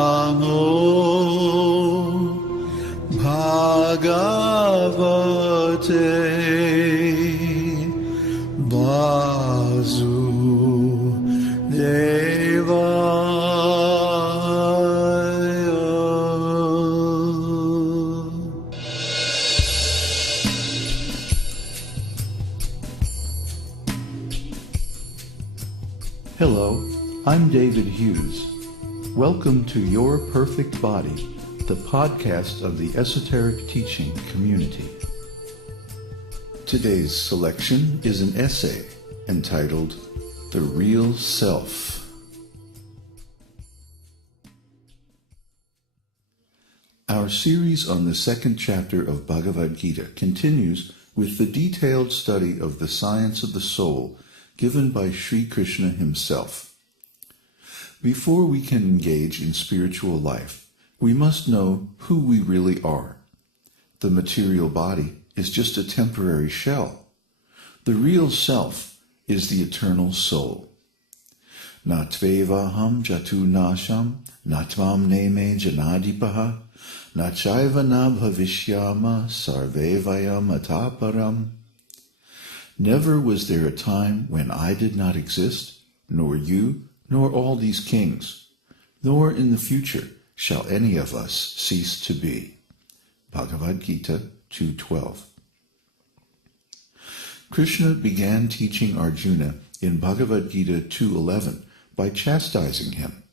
Namo Bhagavate Hello, I'm David Hughes. Welcome to Your Perfect Body, the podcast of the Esoteric Teaching Community. Today's selection is an essay entitled The Real Self. Our series on the second chapter of Bhagavad-gītā continues with the detailed study of the science of the soul given by Sri Kṛṣṇa Himself. Before we can engage in spiritual life, we must know who we really are. The material body is just a temporary shell. The real self is the eternal soul. Na evaham jatu nasam, tvam neme janadhipah, caiva na bhavisyamah, sarve vayam atah param. Never was there a time when I did not exist, nor you, nor all these kings, nor in the future shall any of us cease to be. Bhagavad-gītā 2:12. Krishna began teaching Arjuna in Bhagavad-gītā 2:11 by chastising him.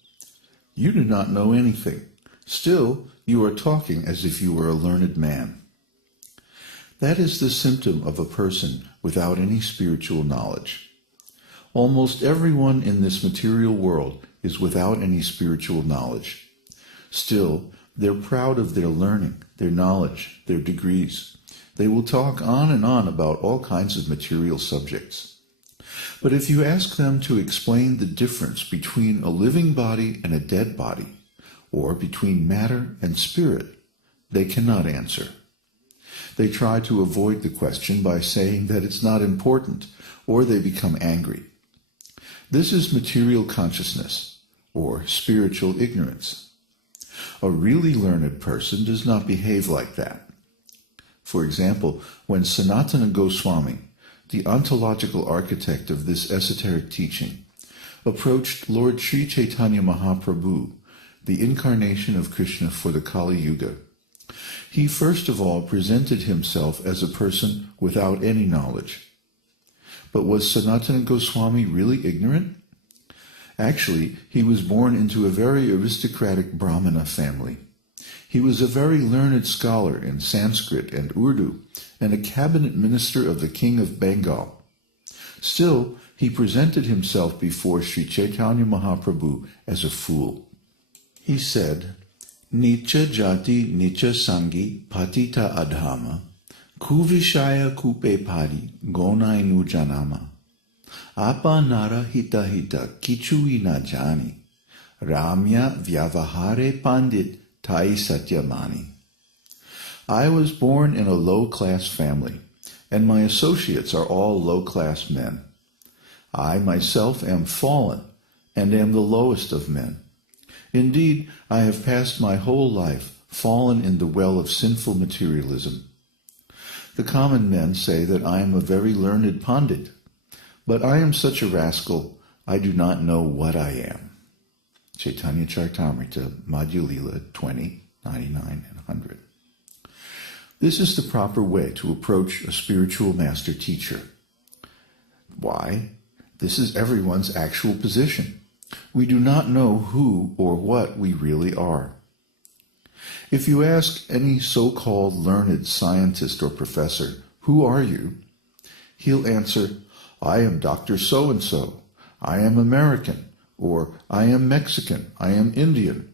You do not know anything. Still, you are talking as if you were a learned man. That is the symptom of a person without any spiritual knowledge. Almost everyone in this material world is without any spiritual knowledge. Still, they're proud of their learning, their knowledge, their degrees. They will talk on and on about all kinds of material subjects. But if you ask them to explain the difference between a living body and a dead body, or between matter and spirit, they cannot answer. They try to avoid the question by saying that it's not important, or they become angry. This is material consciousness, or spiritual ignorance. A really learned person does not behave like that. For example, when Sanatana Goswami, the ontological architect of this esoteric teaching, approached Lord Sri Chaitanya Mahaprabhu, the incarnation of Krishna for the Kali Yuga, he first of all presented himself as a person without any knowledge. But was Sanatana Goswami really ignorant? Actually, he was born into a very aristocratic Brahmana family. He was a very learned scholar in Sanskrit and Urdu, and a cabinet minister of the king of Bengal. Still, he presented himself before Sri Chaitanya Mahaprabhu as a fool. He said, Nicha jati nicha sangi patita adhama, kuvishaya kupe padi gonainu janama. Apa nara hita hita kichui na jani, ramya vyavahare pandit tai satyamani. I was born in a low-class family, and my associates are all low-class men. I myself am fallen, and am the lowest of men. Indeed, I have passed my whole life fallen in the well of sinful materialism. The common men say that I am a very learned pandit, but I am such a rascal, I do not know what I am. Chaitanya Charitamrita, Madhya Lila 20, 99, and 100. This is the proper way to approach a spiritual master teacher. Why? This is everyone's actual position. We do not know who or what we really are. If you ask any so-called learned scientist or professor, who are you? He'll answer, I am Dr. So-and-so, I am American, or I am Mexican, I am Indian,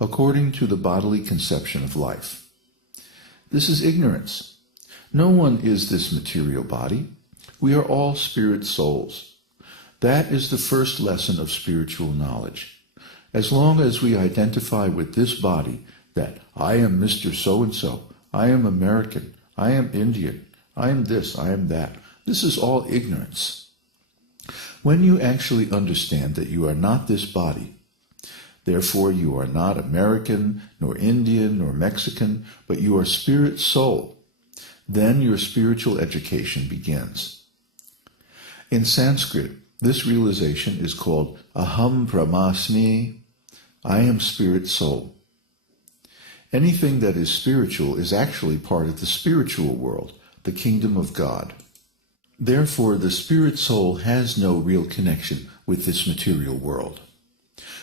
according to the bodily conception of life. This is ignorance. No one is this material body. We are all spirit souls. That is the first lesson of spiritual knowledge. As long as we identify with this body, that I am Mr. So-and-so, I am American, I am Indian, I am this, I am that, this is all ignorance. When you actually understand that you are not this body, Therefore you are not American, nor Indian, nor Mexican, but you are spirit soul. Then your spiritual education begins. In Sanskrit, this realization is called aham brahmasmi, I am spirit soul. Anything that is spiritual is actually part of the spiritual world, the kingdom of God. Therefore, the spirit soul has no real connection with this material world.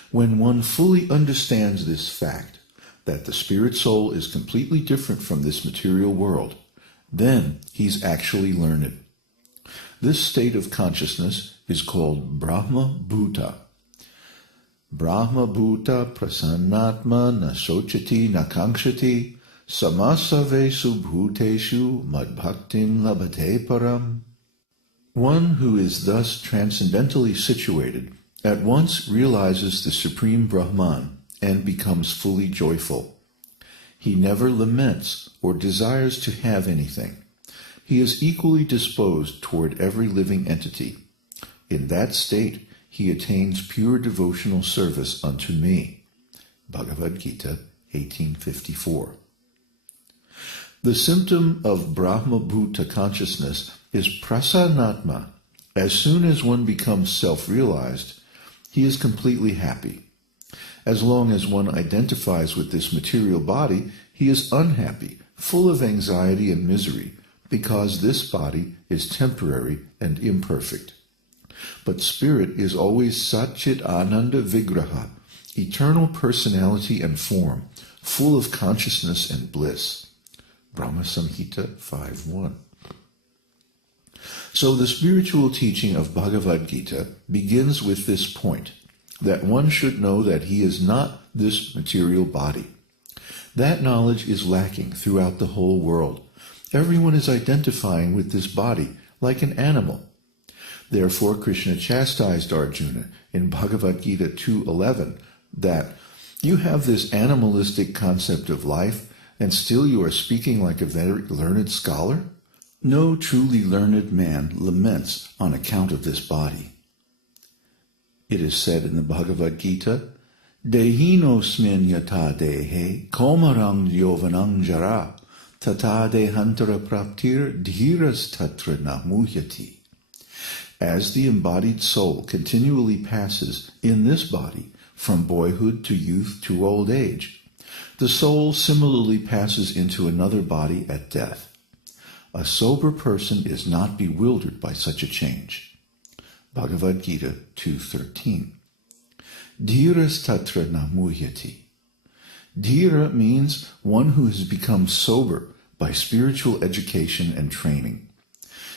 When one fully understands this fact, that the spirit soul is completely different from this material world, then he's actually learned. This state of consciousness is called Brahma Bhuta. Brahma Bhuta prasannatma na sochati na kankshati samasavesu bhuteshu madbhaktin labhate param. One who is thus transcendentally situated at once realizes the Supreme Brahman and becomes fully joyful. He never laments or desires to have anything. He is equally disposed toward every living entity. In that state, he attains pure devotional service unto me. Bhagavad-gītā 1854. The symptom of Brahma Bhuta consciousness is prasannatma. As soon as one becomes self-realized, he is completely happy. As long as one identifies with this material body, he is unhappy, full of anxiety and misery, because this body is temporary and imperfect. But spirit is always Satchit Ananda Vigraha, eternal personality and form, full of consciousness and bliss. Brahma Samhita 5.1. So the spiritual teaching of Bhagavad-gītā begins with this point, that one should know that he is not this material body. That knowledge is lacking throughout the whole world. Everyone is identifying with this body like an animal. Therefore, Krishna chastised Arjuna in Bhagavad-gītā 2.11 that you have this animalistic concept of life and still you are speaking like a very learned scholar? No truly learned man laments on account of this body. It is said in the Bhagavad-gītā, Dehinosmin yata dehe komarang yovanang jara tata dehantara praptir dhiras tatra namuhyati. As the embodied soul continually passes in this body from boyhood to youth to old age, the soul similarly passes into another body at death. A sober person is not bewildered by such a change. Bhagavad-gītā 2.13. Dhiras tatra namuhyati. Dhira means one who has become sober by spiritual education and training.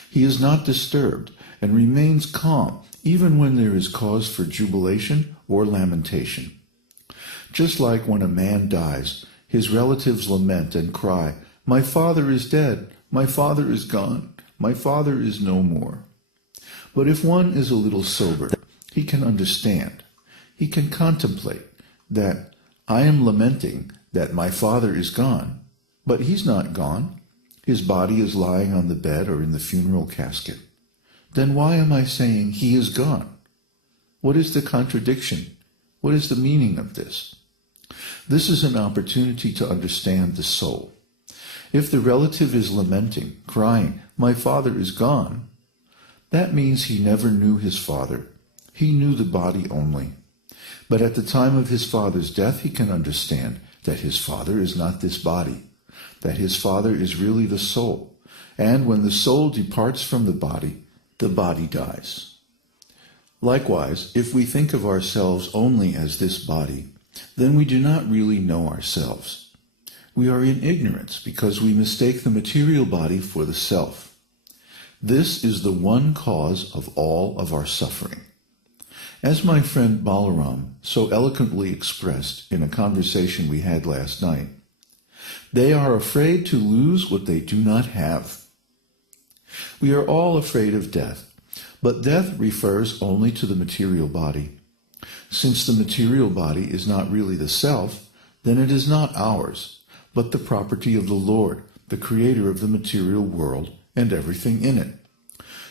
He is not disturbed and remains calm even when there is cause for jubilation or lamentation. Just like when a man dies, his relatives lament and cry, "My father is dead, my father is gone, my father is no more." But if one is a little sober, he can understand. He can contemplate that I am lamenting that my father is gone, but he's not gone. His body is lying on the bed or in the funeral casket. Then why am I saying he is gone? What is the contradiction? What is the meaning of this? This is an opportunity to understand the soul. If the relative is lamenting, crying, "My father is gone," that means he never knew his father. He knew the body only. But at the time of his father's death, he can understand that his father is not this body, that his father is really the soul. And when the soul departs from the body dies. Likewise, if we think of ourselves only as this body, then we do not really know ourselves. We are in ignorance because we mistake the material body for the self. This is the one cause of all of our suffering. As my friend Balaram so eloquently expressed in a conversation we had last night, they are afraid to lose what they do not have. We are all afraid of death, but death refers only to the material body. Since the material body is not really the self, then it is not ours, but the property of the Lord, the creator of the material world and everything in it.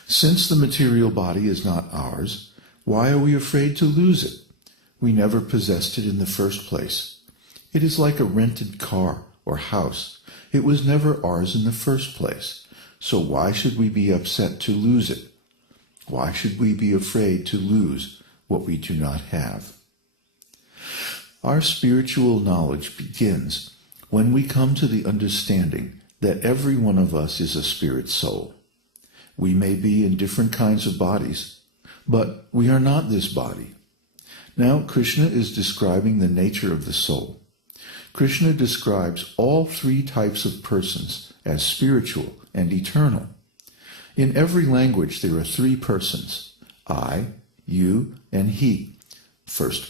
Since the material body is not ours, why are we afraid to lose it? We never possessed it in the first place. It is like a rented car or house. It was never ours in the first place. So why should we be upset to lose it? Why should we be afraid to lose what we do not have? Our spiritual knowledge begins when we come to the understanding that every one of us is a spirit soul. We may be in different kinds of bodies, but we are not this body. Now, Krishna is describing the nature of the soul. Krishna describes all three types of persons as spiritual and eternal. In every language there are three persons, I, you, and he, first